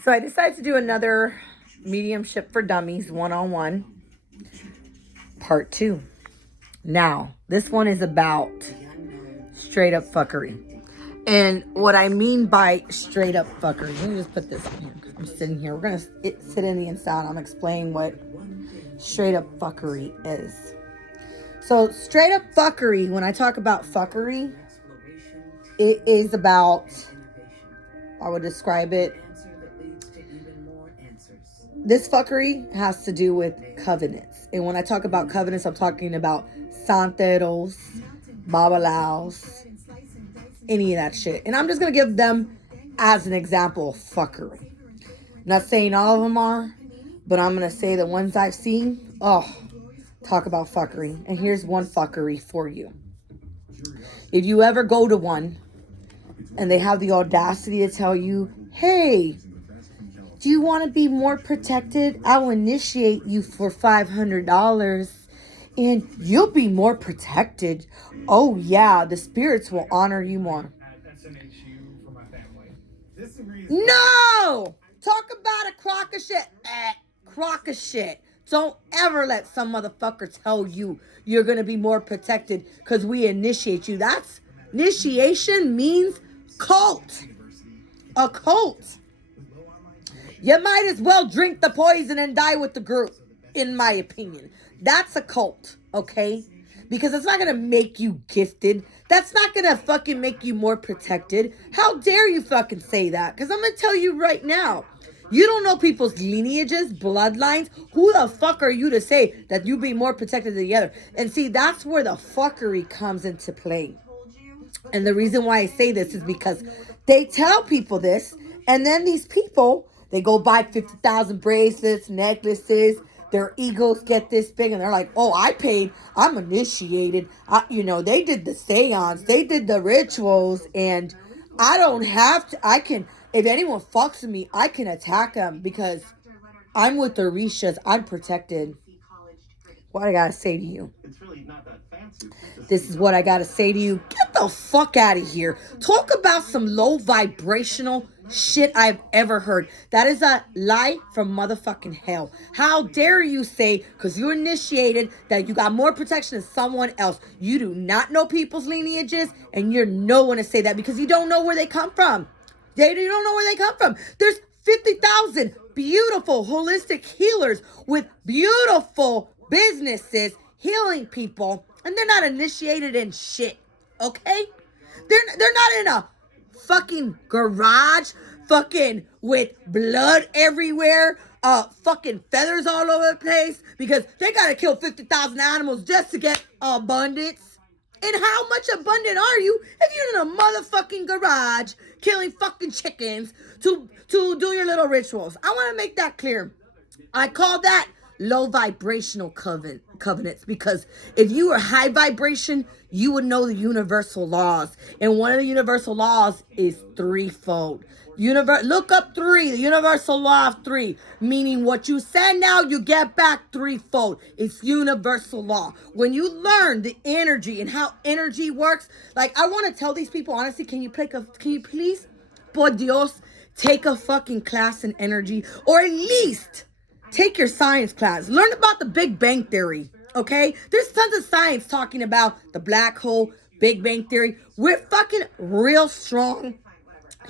So I decided to do another mediumship for dummies one-on-one part 2. Now, this one is about straight up fuckery. And what I mean by straight up fuckery, let me just put this in here because I'm sitting here. We're going to sit in the inside. I'm explaining what straight up fuckery is. So, straight up fuckery, when I talk about fuckery, it is about, I would describe it, this fuckery has to do with covenants. And when I talk about covenants, I'm talking about santeros, babalaos, any of that shit. And I'm just going to give them as an example of fuckery. I'm not saying all of them are, but I'm going to say the ones I've seen, talk about fuckery. And here's one fuckery for you. If you ever go to one and they have the audacity to tell you, hey, do you want to be more protected? I'll initiate you for $500 and you'll be more protected. Oh, yeah, the spirits will honor you more. No! Talk about a crock of shit. Crock of shit. Don't ever let some motherfucker tell you you're going to be more protected because we initiate you. That's initiation means cult. A cult. You might as well drink the poison and die with the group, in my opinion. That's a cult, okay? Because it's not going to make you gifted. That's not going to fucking make you more protected. How dare you fucking say that? Because I'm going to tell you right now. You don't know people's lineages, bloodlines. Who the fuck are you to say that you be more protected than the other? And see, that's where the fuckery comes into play. And the reason why I say this is because they tell people this, and then these people, they go buy 50,000 bracelets, necklaces, their egos get this big, and they're like, oh, I paid, I'm initiated. They did the seance, they did the rituals, and I don't have to, if anyone fucks with me, I can attack them because I'm with the Orishas, I'm protected. What I gotta say to you. This is what I gotta say to you. Get the fuck out of here. Talk about some low vibrational shit I've ever heard. That is a lie from motherfucking hell. How dare you say, because you initiated, that you got more protection than someone else. You do not know people's lineages, and you're no one to say that because you don't know where they come from. You don't know where they come from. There's 50,000 beautiful holistic healers with beautiful businesses healing people, and they're not initiated in shit, okay? They're not in a fucking garage, fucking with blood everywhere, fucking feathers all over the place, because they gotta kill 50,000 animals just to get abundance. And how much abundant are you if you're in a motherfucking garage killing fucking chickens to do your little rituals? I want to make that clear. I call that low vibrational covenants because if you were high vibration, you would know the universal laws. And one of the universal laws is threefold. Look up 3, the universal law of 3, meaning what you send out, you get back threefold. It's universal law. When you learn the energy and how energy works, like I want to tell these people, honestly, can you please, por Dios, take a fucking class in energy, or at least take your science class. Learn about the Big Bang Theory, okay? There's tons of science talking about the black hole, Big Bang Theory. We're fucking real strong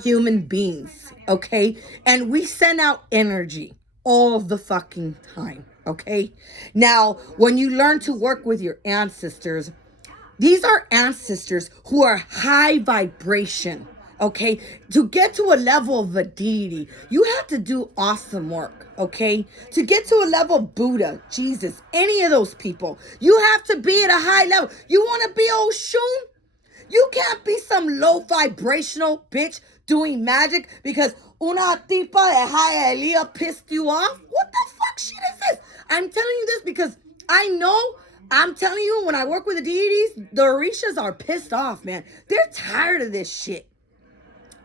human beings, okay? And we send out energy all the fucking time, okay? Now, when you learn to work with your ancestors, these are ancestors who are high vibration, okay? To get to a level of a deity, you have to do awesome work, okay? To get to a level of Buddha, Jesus, any of those people, you have to be at a high level. You want to be Oshun? You can't be some low vibrational bitch doing magic because una tipa de Hialeah pissed you off. What the fuck shit is this? I'm telling you this because I'm telling you, when I work with the deities, the Orishas are pissed off, man. They're tired of this shit.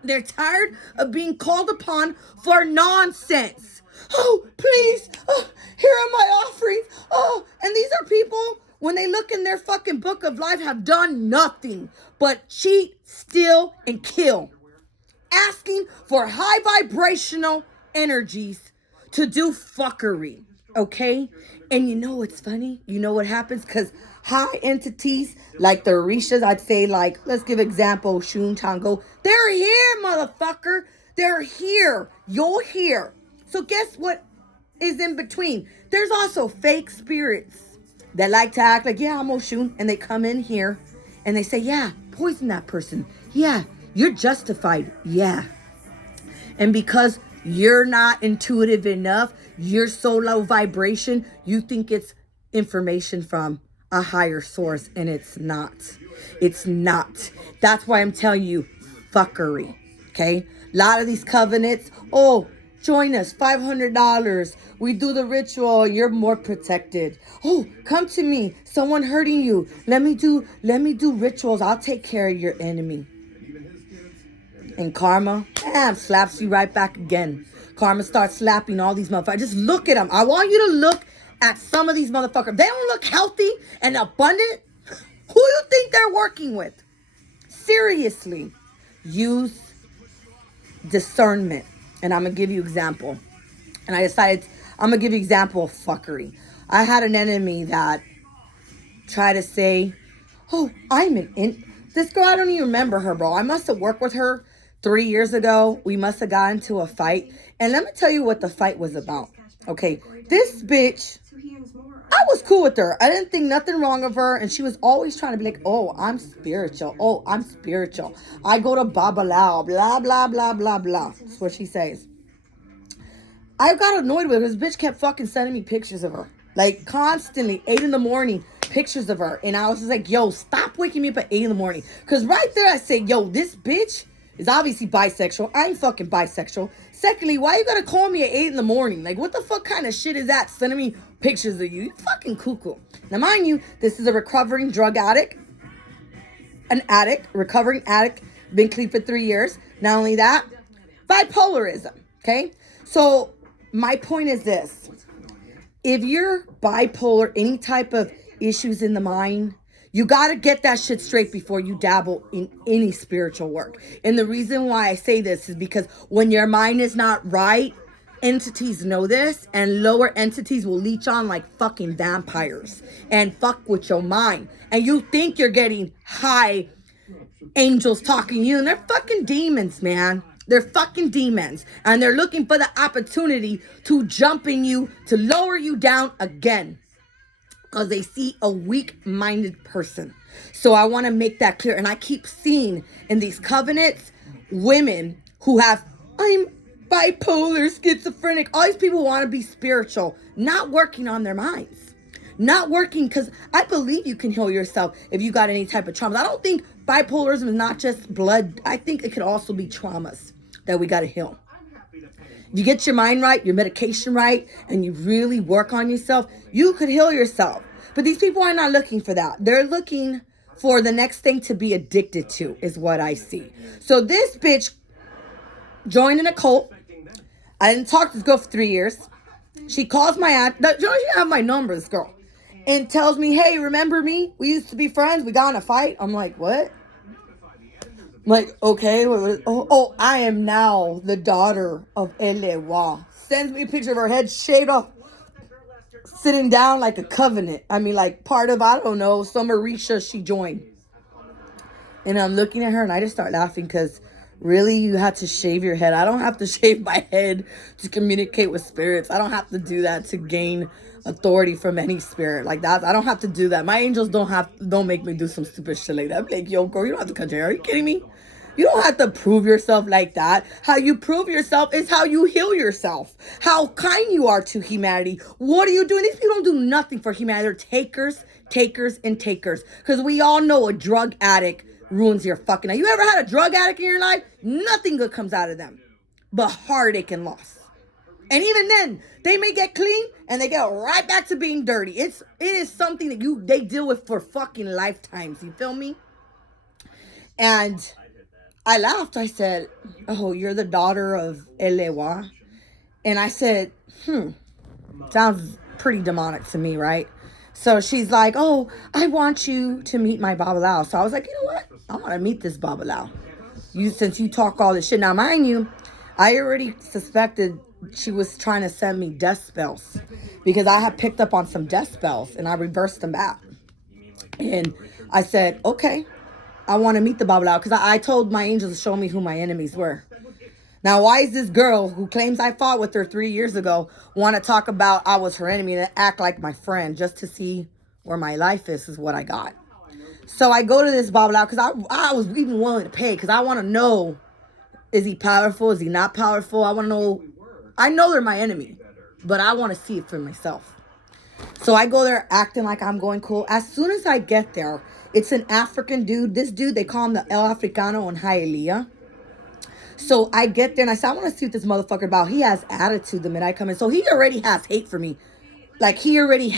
They're tired of being called upon for nonsense. Oh, please, here are my offerings. Oh, and these are people, when they look in their fucking book of life, have done nothing but cheat, steal, and kill. Asking for high vibrational energies to do fuckery, okay? And you know what's funny? You know what happens? Because high entities, like the Orishas, I'd say, like, let's give example, Shun Tango, they're here, motherfucker. They're here. You're here. So guess what is in between? There's also fake spirits that like to act like, yeah, I'm Oshun, and they come in here and they say, yeah, poison that person. Yeah, you're justified. Yeah. And because you're not intuitive enough, you're so low vibration, you think it's information from a higher source, and it's not. It's not. That's why I'm telling you, fuckery. Okay? A lot of these covenants, oh, join us, $500. We do the ritual, you're more protected. Oh, come to me. Someone hurting you. Let me do rituals. I'll take care of your enemy. And karma, bam, slaps you right back again. Karma starts slapping all these motherfuckers. Just look at them. I want you to look at some of these motherfuckers. They don't look healthy and abundant. Who do you think they're working with? Seriously. Use discernment. And I'm going to give you example. And I decided I'm going to give you example of fuckery. I had an enemy that tried to say, oh, this girl, I don't even remember her, bro. I must have worked with her 3 years ago. We must have gotten into a fight. And let me tell you what the fight was about. Okay, this bitch, I was cool with her. I didn't think nothing wrong of her. And she was always trying to be like, oh, I'm spiritual. Oh, I'm spiritual. I go to Babalao, blah, blah, blah, blah, blah. That's what she says. I got annoyed with her. This bitch kept fucking sending me pictures of her. Like, constantly, 8 in the morning, pictures of her. And I was just like, yo, stop waking me up at 8 in the morning. Because right there, I said, yo, this bitch is obviously bisexual. I'm fucking bisexual. Secondly, why you gotta call me at 8 in the morning? Like, what the fuck kind of shit is that? Sending me pictures of you. You fucking cuckoo. Now, mind you, this is a recovering drug addict. Recovering addict. Been clean for 3 years. Not only that, bipolarism. Okay? So, my point is this. If you're bipolar, any type of issues in the mind, you got to get that shit straight before you dabble in any spiritual work. And the reason why I say this is because when your mind is not right, entities know this, and lower entities will leech on like fucking vampires and fuck with your mind. And you think you're getting high angels talking to you, and they're fucking demons, man. They're fucking demons. And they're looking for the opportunity to jump in you, to lower you down again. Because they see a weak-minded person. So I want to make that clear. And I keep seeing in these covenants, women who have, I'm bipolar, schizophrenic. All these people want to be spiritual, not working on their minds. Not working, because I believe you can heal yourself if you got any type of trauma. I don't think bipolarism is not just blood. I think it could also be traumas that we got to heal. If you get your mind right, your medication right, and you really work on yourself, you could heal yourself. But these people are not looking for that. They're looking for the next thing to be addicted to, is what I see. So this bitch joined in a cult. I didn't talk to this girl for 3 years. She calls my aunt. She don't even have my number, this girl. And tells me, hey, remember me? We used to be friends. We got in a fight. I'm like, what? I'm like, okay. Oh, I am now the daughter of Elewa. Sends me a picture of her head shaved off. Sitting down like a covenant. I mean, like part of, I don't know, some Orisha she joined. And I'm looking at her and I just start laughing because really you had to shave your head. I don't have to shave my head to communicate with spirits. I don't have to do that to gain authority from any spirit like that. I don't have to do that. My angels don't make me do some stupid shit like that. I'm like, yo, girl, you don't have to cut your hair. Are you kidding me? You don't have to prove yourself like that. How you prove yourself is how you heal yourself. How kind you are to humanity. What are you doing? These people don't do nothing for humanity. They're takers, and takers. Because we all know a drug addict ruins your fucking life. You ever had a drug addict in your life? Nothing good comes out of them but heartache and loss. And even then, they may get clean and they get right back to being dirty. It is something that they deal with for fucking lifetimes. You feel me? And I laughed. I said, oh, you're the daughter of Elewa. And I said, sounds pretty demonic to me, right? So she's like, oh, I want you to meet my Babalao. So I was like, you know what? I want to meet this Babalao. Since you talk all this shit. Now, mind you, I already suspected she was trying to send me death spells because I had picked up on some death spells and I reversed them back. And I said, okay, I want to meet the Babalawo because I told my angels to show me who my enemies were. Now, why is this girl who claims I fought with her 3 years ago want to talk about I was her enemy and act like my friend just to see where my life is what I got. So I go to this Babalawo because I was even willing to pay because I want to know, is he powerful? Is he not powerful? I want to know. I know they're my enemy, but I want to see it for myself. So I go there acting like I'm going cool. As soon as I get there, it's an African dude. This dude, they call him the El Africano in Hialeah. So I get there and I say, I want to see what this motherfucker about. He has attitude the minute I come in. So he already has hate for me. Like he already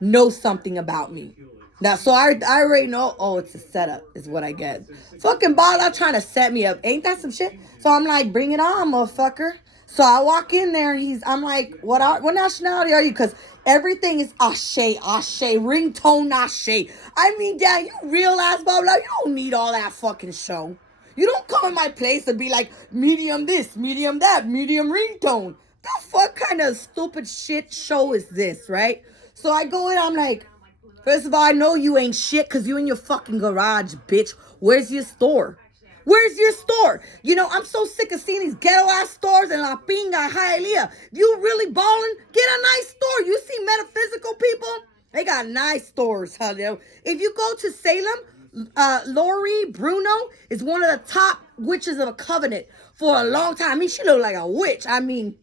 knows something about me. Now, so I already know, oh, it's a setup is what I get. Fucking Bala trying to set me up. Ain't that some shit? So I'm like, bring it on, motherfucker. So I walk in there and I'm like, what nationality are you? Because everything is Ashe, ringtone Ashe. I mean, Dad, you real ass Bala, you don't need all that fucking show. You don't come in my place and be like, medium this, medium that, medium ringtone. The fuck kind of stupid shit show is this, right? So I go in, I'm like, first of all, I know you ain't shit because you in your fucking garage, bitch. Where's your store? Where's your store? You know, I'm so sick of seeing these ghetto-ass stores in La Pinga, Hialeah. You really balling? Get a nice store. You see metaphysical people? They got nice stores, hello. If you go to Salem, Lori Bruno is one of the top witches of a covenant for a long time. I mean, she looked like a witch. I mean,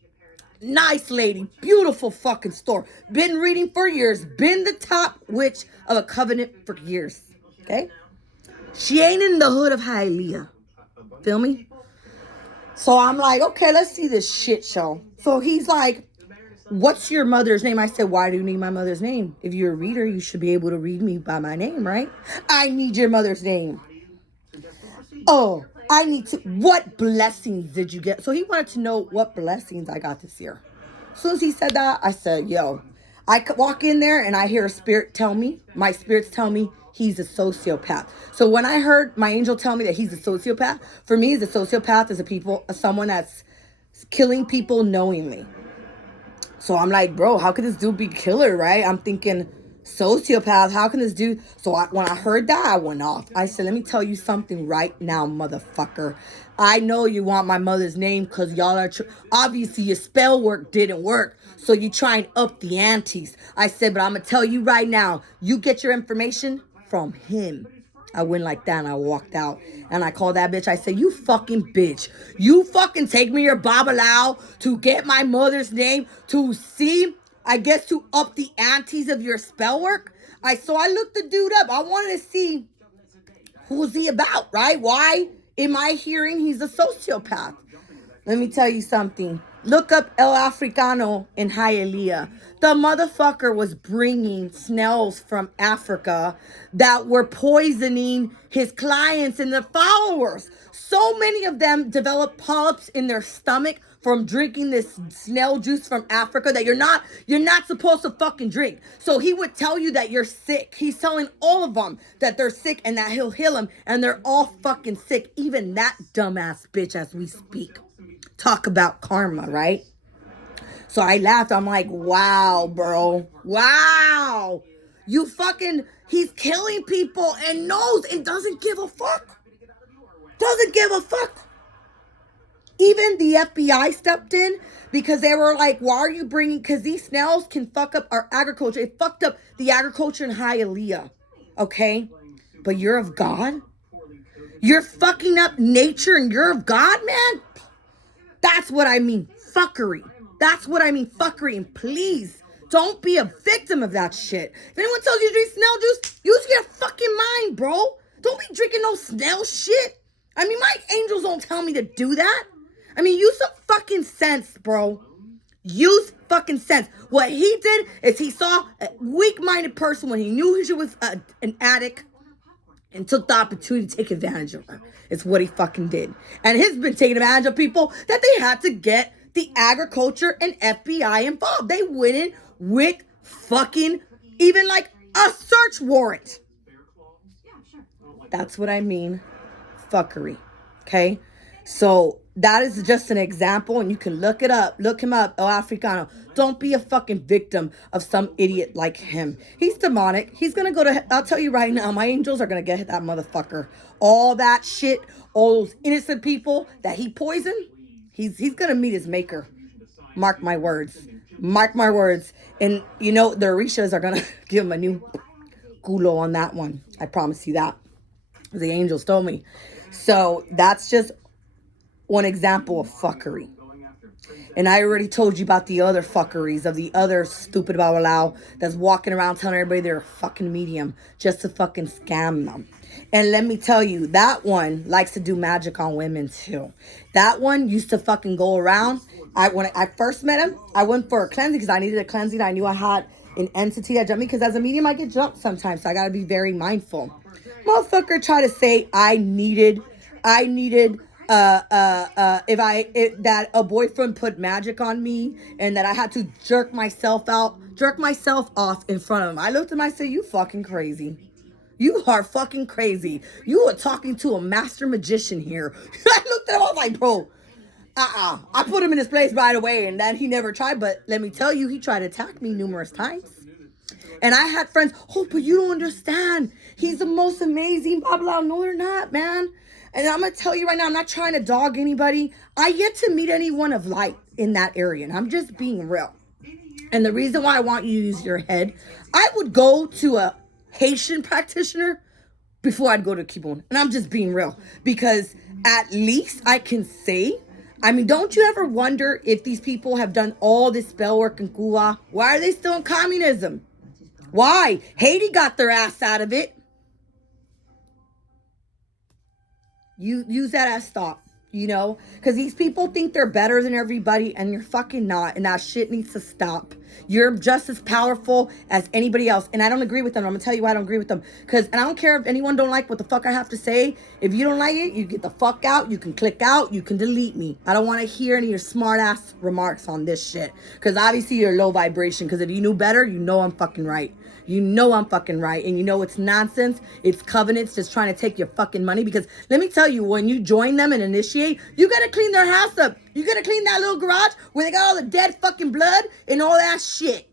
nice lady, beautiful fucking store. Been reading for years. Been the top witch of a covenant for years. Okay? She ain't in the hood of Hialeah. Feel me? So I'm like, okay, let's see this shit show. So he's like, what's your mother's name? I said, why do you need my mother's name? If you're a reader, you should be able to read me by my name, right? I need your mother's name. Oh, I need to. What blessings did you get? So he wanted to know what blessings I got this year. As soon as he said that, I said, yo, I could walk in there and I hear a spirit tell me, my spirits tell me he's a sociopath. So when I heard my angel tell me that he's a sociopath, for me, the sociopath is someone that's killing people knowingly. So I'm like, bro, how could this dude be killer, right? I'm thinking, sociopath, how can this dude? So when I heard that, I went off. I said, let me tell you something right now, motherfucker. I know you want my mother's name because y'all are, obviously your spell work didn't work. So you try and up the antes. I said, but I'm going to tell you right now, you get your information from him. I went like that and I walked out. And I called that bitch. I said, you fucking bitch. You fucking take me your Babalawo to get my mother's name to see, I guess, to up the antes of your spell work. So I looked the dude up. I wanted to see who's he about, right? Why am I hearing he's a sociopath? Let me tell you something. Look up El Africano in Hialeah. The motherfucker was bringing snails from Africa that were poisoning his clients and their followers. So many of them developed polyps in their stomach from drinking this snail juice from Africa that you're not supposed to fucking drink. So he would tell you that you're sick. He's telling all of them that they're sick and that he'll heal them, and they're all fucking sick. Even that dumbass bitch as we speak. Talk about karma, right? So I laughed. I'm like, wow, bro. Wow. He's killing people and knows and doesn't give a fuck. Doesn't give a fuck. Even the FBI stepped in because they were like, why are you bringing, because these snails can fuck up our agriculture. It fucked up the agriculture in Hialeah. Okay? But you're of God? You're fucking up nature and you're of God, man? That's what I mean, fuckery. That's what I mean, fuckery. And please, don't be a victim of that shit. If anyone tells you to drink snail juice, use your fucking mind, bro. Don't be drinking no snail shit. I mean, my angels don't tell me to do that. I mean, use some fucking sense, bro. Use fucking sense. What he did is he saw a weak-minded person when he knew she was an addict and took the opportunity to take advantage of her. It's what he fucking did. And he's been taking advantage of people that they had to get the agriculture and FBI involved. They went in with fucking even like a search warrant. That's what I mean. Fuckery. Okay? So that is just an example, and you can look it up. Look him up, El Africano. Don't be a fucking victim of some idiot like him. He's demonic. He's gonna go to. I'll tell you right now, my angels are gonna get that motherfucker. All that shit, all those innocent people that he poisoned. He's gonna meet his maker. Mark my words. Mark my words. And you know the Orishas are gonna give him a new culo on that one. I promise you that. The angels told me. So that's just one example of fuckery. And I already told you about the other fuckeries of the other stupid babalao that's walking around telling everybody they're a fucking medium just to fucking scam them. And let me tell you, that one likes to do magic on women too. That one used to fucking go around. When I first met him, I went for a cleansing because I needed a cleansing. I knew I had an entity that jumped me because as a medium, I get jumped sometimes. So I got to be very mindful. Motherfucker tried to say I needed that a boyfriend put magic on me and that I had to jerk myself off in front of him. I looked at him, I said, you fucking crazy. You are fucking crazy. You are talking to a master magician here. I looked at him, I was like, bro, I put him in his place right away, and then he never tried, but let me tell you, he tried to attack me numerous times. And I had friends, oh, but you don't understand. He's the most amazing, blah, blah. No, they're not, man. And I'm going to tell you right now, I'm not trying to dog anybody. I yet to meet anyone of light in that area, and I'm just being real. And the reason why I want you to use your head, I would go to a Haitian practitioner before I'd go to Kibon. And I'm just being real. Because at least I can say, I mean, don't you ever wonder if these people have done all this spell work in Cuba? Why are they still in communism? Why? Haiti got their ass out of it. You use that as thought, you know? Because these people think they're better than everybody, and you're fucking not. And that shit needs to stop. You're just as powerful as anybody else. And I don't agree with them. I'm going to tell you why I don't agree with them. And I don't care if anyone don't like what the fuck I have to say. If you don't like it, you get the fuck out. You can click out. You can delete me. I don't want to hear any of your smart ass remarks on this shit. Because obviously you're low vibration. Because if you knew better, you know I'm fucking right. You know I'm fucking right. And you know it's nonsense. It's covenants just trying to take your fucking money. Because let me tell you, when you join them and initiate, you got to clean their house up. You got to clean that little garage where they got all the dead fucking blood and all that shit.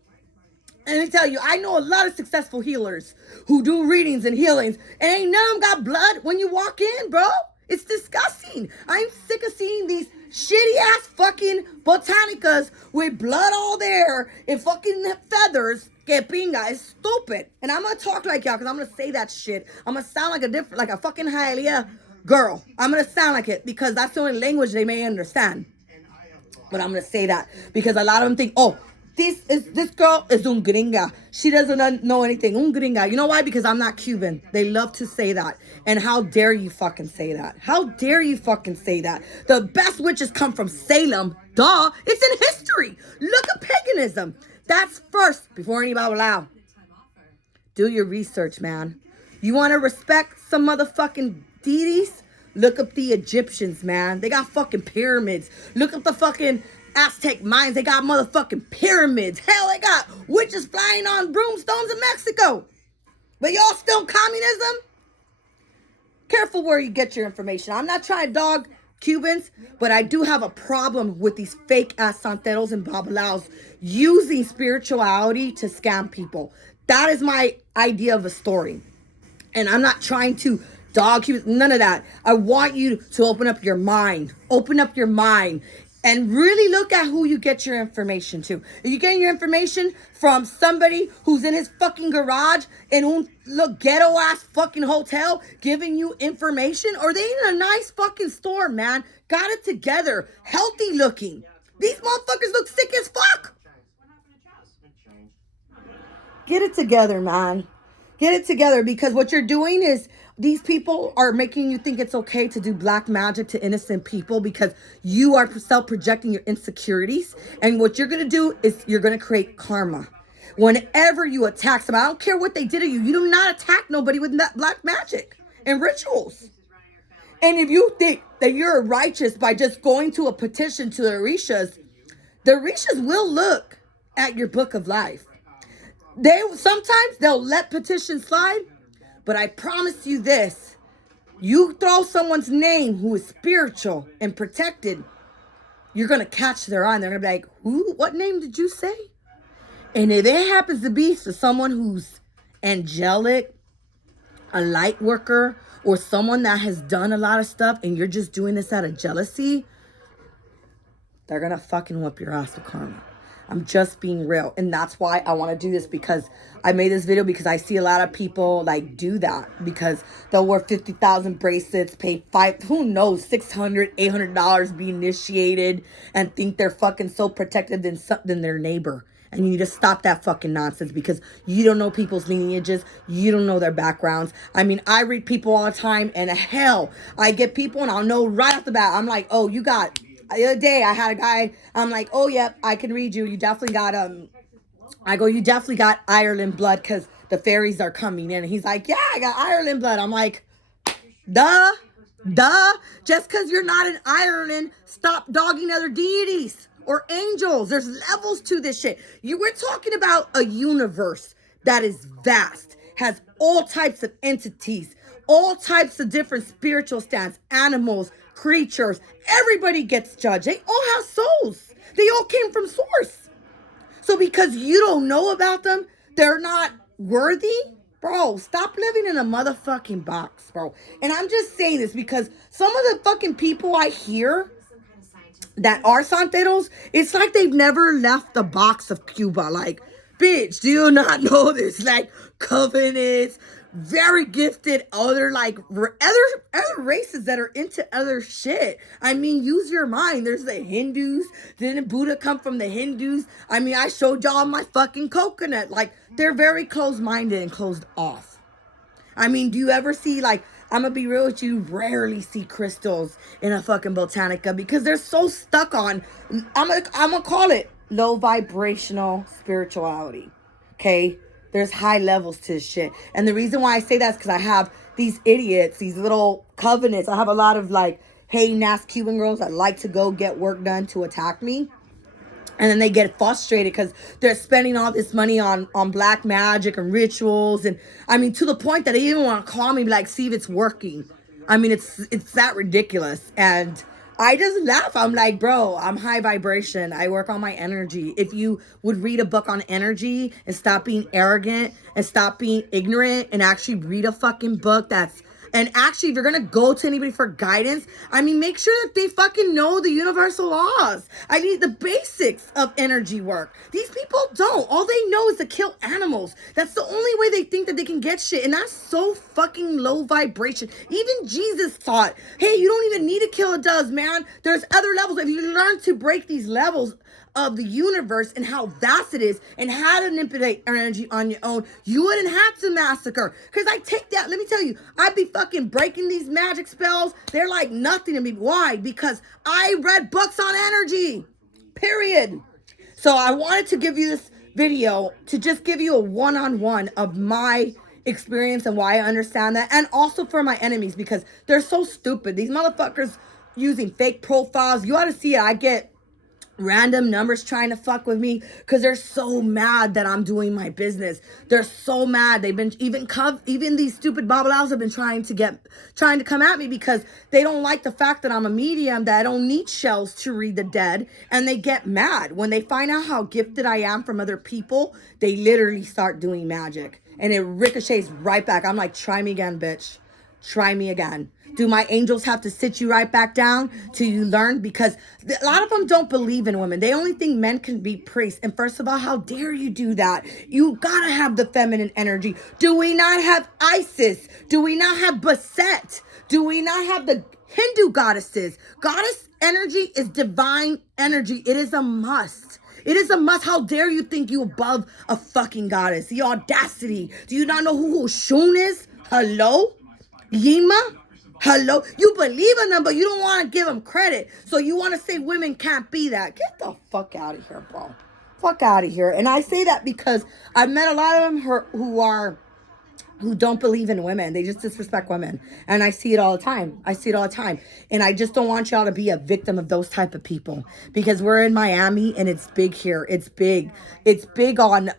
And let me tell you, I know a lot of successful healers who do readings and healings. And ain't none of them got blood when you walk in, bro. It's disgusting. I'm sick of seeing these shitty ass fucking botanicas with blood all there and fucking feathers. Que pinga, it's stupid. And I'm gonna talk like y'all because I'm gonna say that shit. I'm gonna sound like a fucking Hialeah girl. I'm gonna sound like it because that's the only language they may understand. But I'm gonna say that because a lot of them think, oh, this girl is un gringa. She doesn't know anything. Un gringa. You know why? Because I'm not Cuban. They love to say that. And how dare you fucking say that? How dare you fucking say that? The best witches come from Salem. Duh. It's in history. Look at paganism. That's first before anybody will allow. Do your research, man. You want to respect some motherfucking deities? Look up the Egyptians, man. They got fucking pyramids. Look up the fucking Aztec mines. They got motherfucking pyramids. Hell, they got witches flying on broomstones in Mexico. But y'all still communism? Careful where you get your information. I'm not trying to dog Cubans, but I do have a problem with these fake ass santeros and babalaos using spirituality to scam people. That is my idea of a story. And I'm not trying to dog Cubans, none of that. I want you to open up your mind. Open up your mind. And really look at who you get your information to. Are you getting your information from somebody who's in his fucking garage in un ghetto ass fucking hotel giving you information? Or are they in a nice fucking store, man? Got it together. Healthy looking. These motherfuckers look sick as fuck. Get it together, man. Get it together, because what you're doing is these people are making you think it's okay to do black magic to innocent people because you are self-projecting your insecurities. And what you're going to do is you're going to create karma. Whenever you attack someone, I don't care what they did to you, you do not attack nobody with black magic and rituals. And if you think that you're righteous by just going to a petition to the Orishas will look at your book of life. Sometimes they'll let petitions slide, but I promise you this. You throw someone's name who is spiritual and protected, you're going to catch their eye and they're going to be like, who? What name did you say? And if it happens to be for someone who's angelic, a light worker, or someone that has done a lot of stuff and you're just doing this out of jealousy, they're going to fucking whip your ass with karma. I'm just being real. And that's why I want to do this, because I made this video because I see a lot of people like do that, because they'll wear 50,000 bracelets, pay who knows, $600, $800, be initiated, and think they're fucking so protected than their neighbor. And you need to stop that fucking nonsense, because you don't know people's lineages. You don't know their backgrounds. I mean, I read people all the time, and hell, I get people and I'll know right off the bat. I'm like, oh, you got... The other day I had a guy, I'm like, oh, yep, I can read you. You definitely got, I go, you definitely got Ireland blood because the fairies are coming in. And he's like, yeah, I got Ireland blood. I'm like, duh. Just because you're not in Ireland, stop dogging other deities or angels. There's levels to this shit. We're talking about a universe that is vast, has all types of entities, all types of different spiritual stands, animals, creatures. Everybody gets judged. They all have souls. They all came from source. So because you don't know about them, they're not worthy? Bro, stop living in a motherfucking box, bro. And I'm just saying this because some of the fucking people I hear that are santeros, it's like they've never left the box of Cuba. Like, bitch, do you not know this? Like, covenants, very gifted, other races that are into other shit. I mean, use your mind. There's the Hindus. Didn't Buddha come from the Hindus? I mean, I showed y'all my fucking coconut. Like, they're very closed-minded and closed off. I mean, do you ever see, like, I'm gonna be real with you, rarely see crystals in a fucking botanica because they're so stuck on, I'm gonna call it low vibrational spirituality. Okay? There's high levels to this shit. And the reason why I say that is because I have these idiots, these little covenants. I have a lot of, like, hating ass Cuban girls that like to go get work done to attack me. And then they get frustrated because they're spending all this money on black magic and rituals. And I mean, to the point that they even want to call me, like, see if it's working. I mean, it's that ridiculous. And I just laugh. I'm like, bro, I'm high vibration. I work on my energy. If you would read a book on energy and stop being arrogant and stop being ignorant and actually read a fucking book and actually, if you're going to go to anybody for guidance, I mean, make sure that they fucking know the universal laws. I need the basics of energy work. These people don't. All they know is to kill animals. That's the only way they think that they can get shit. And that's so fucking low vibration. Even Jesus thought, hey, you don't even need to kill a does, man. There's other levels. If you learn to break these levels of the universe and how vast it is and how to manipulate energy on your own, you wouldn't have to massacre. Because I take that, let me tell you, I'd be fucking breaking these magic spells. They're like nothing to me. Why? Because I read books on energy. Period. So I wanted to give you this video to just give you a one-on-one of my experience and why I understand that. And also for my enemies, because they're so stupid. These motherfuckers using fake profiles. You ought to see it. I get random numbers trying to fuck with me because they're so mad that I'm doing my business. They're so mad. They've been even these stupid babalawos have been trying to come at me because they don't like the fact that I'm a medium, that I don't need shells to read the dead, and they get mad when they find out how gifted I am from other people. They literally start doing magic and it ricochets right back. I'm like, try me again, bitch. Try me again. Do my angels have to sit you right back down till you learn? Because a lot of them don't believe in women. They only think men can be priests. And first of all, how dare you do that? You gotta have the feminine energy. Do we not have Isis? Do we not have Bastet? Do we not have the Hindu goddesses? Goddess energy is divine energy. It is a must. It is a must. How dare you think you above a fucking goddess? The audacity. Do you not know who Shun is? Hello? Yima? Hello? You believe in them, but you don't want to give them credit. So you want to say women can't be that. Get the fuck out of here, bro. Fuck out of here. And I say that because I've met a lot of them who don't believe in women. They just disrespect women. And I see it all the time. And I just don't want y'all to be a victim of those type of people. Because we're in Miami and it's big here. It's big. It's big on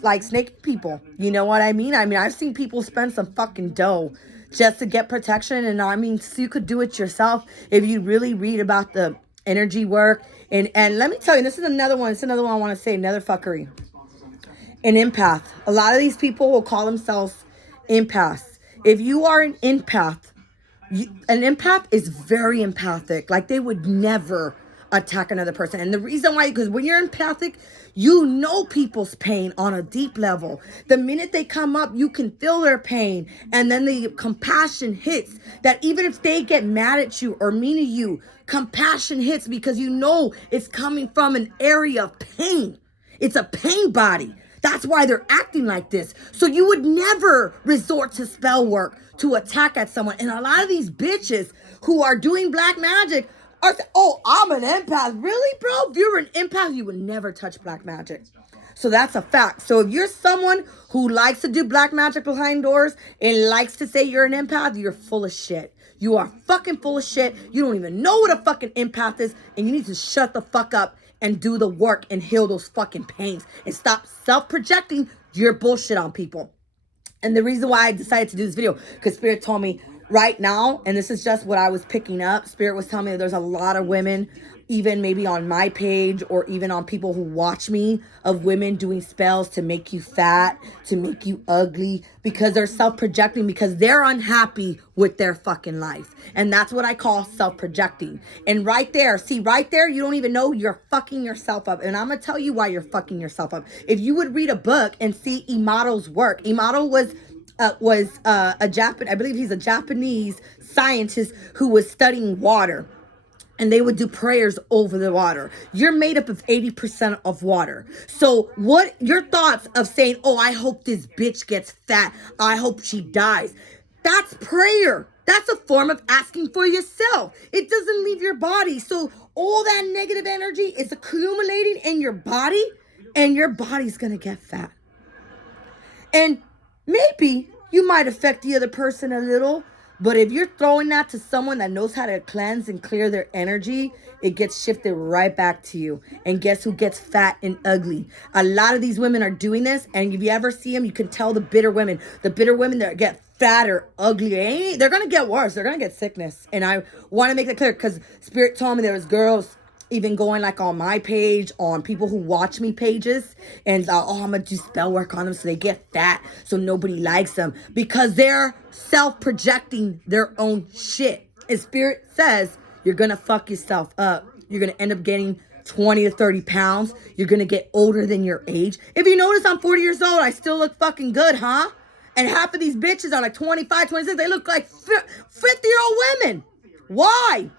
like snaking people. You know what I mean? I mean, I've seen people spend some fucking dough just to get protection. And I mean, so you could do it yourself if you really read about the energy work. And let me tell you, this is another one. It's another one I want to say, another fuckery. An empath. A lot of these people will call themselves empaths. If you are an empath, an empath is very empathic. Like, they would never attack another person. And the reason why, because when you're empathic, you know people's pain on a deep level. The minute they come up, you can feel their pain. And then the compassion hits, that even if they get mad at you or mean to you, compassion hits because you know it's coming from an area of pain. It's a pain body. That's why they're acting like this. So you would never resort to spell work to attack at someone. And a lot of these bitches who are doing black magic are saying, oh, I'm an empath. Really, bro? If you're an empath, you would never touch black magic. So that's a fact. So if you're someone who likes to do black magic behind doors and likes to say you're an empath, you're full of shit. You are fucking full of shit. You don't even know what a fucking empath is. And you need to shut the fuck up and do the work and heal those fucking pains and stop self-projecting your bullshit on people. And the reason why I decided to do this video, because Spirit told me right now, and this is just what I was picking up, Spirit was telling me that there's a lot of women, even maybe on my page or even on people who watch me, of women doing spells to make you fat, to make you ugly, because they're self-projecting, because they're unhappy with their fucking life. And that's what I call self-projecting. And right there, see, right there, you don't even know you're fucking yourself up. And I'm going to tell you why you're fucking yourself up. If you would read a book and see Imato's work, Imato was I believe he's a Japanese scientist who was studying water. And they would do prayers over the water. You're made up of 80% of water. So what your thoughts of saying, oh, I hope this bitch gets fat, I hope she dies, that's prayer. That's a form of asking for yourself. It doesn't leave your body. So all that negative energy is accumulating in your body, and your body's gonna get fat. And maybe you might affect the other person a little, but if you're throwing that to someone that knows how to cleanse and clear their energy, it gets shifted right back to you. And guess who gets fat and ugly? A lot of these women are doing this, and if you ever see them, you can tell the bitter women that get fat or ugly, they're going to get worse. They're going to get sickness. And I want to make that clear, because Spirit told me there was girls even going like on my page, on people who watch me pages, and oh, I'm gonna do spell work on them so they get fat, so nobody likes them, because they're self-projecting their own shit. And Spirit says you're gonna fuck yourself up. You're gonna end up getting 20 to 30 pounds. You're gonna get older than your age. If you notice, I'm 40 years old. I still look fucking good, huh? And half of these bitches are like 25, 26. They look like 50-year-old women. Why?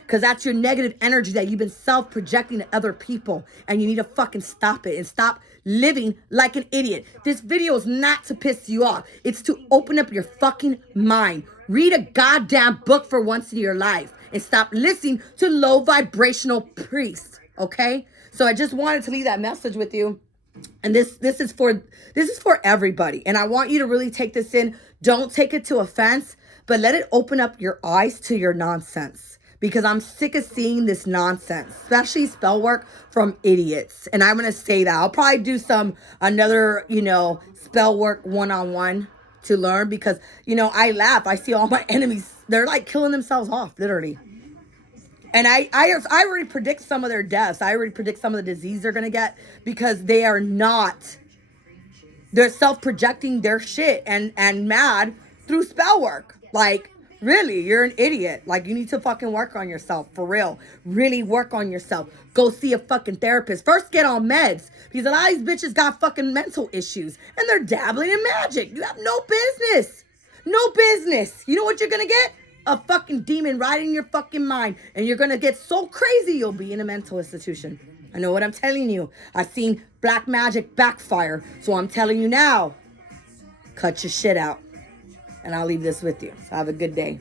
Because that's your negative energy that you've been self-projecting to other people. And you need to fucking stop it and stop living like an idiot. This video is not to piss you off. It's to open up your fucking mind. Read a goddamn book for once in your life. And stop listening to low vibrational priests. Okay? So I just wanted to leave that message with you. And this is for everybody. And I want you to really take this in. Don't take it to offense, but let it open up your eyes to your nonsense. Because I'm sick of seeing this nonsense, especially spell work from idiots. And I'm going to say that. I'll probably do another, spell work one-on-one to learn, because, I laugh. I see all my enemies. They're like killing themselves off, literally. And I already predict some of their deaths. I already predict some of the disease they're going to get, because they're self-projecting their shit and mad through spell work. Like, really, you're an idiot. Like, you need to fucking work on yourself, for real. Really work on yourself. Go see a fucking therapist. First, get on meds. Because a lot of these bitches got fucking mental issues. And they're dabbling in magic. You have no business. No business. You know what you're going to get? A fucking demon right in your fucking mind. And you're going to get so crazy you'll be in a mental institution. I know what I'm telling you. I've seen black magic backfire. So I'm telling you now, cut your shit out. And I'll leave this with you. So have a good day.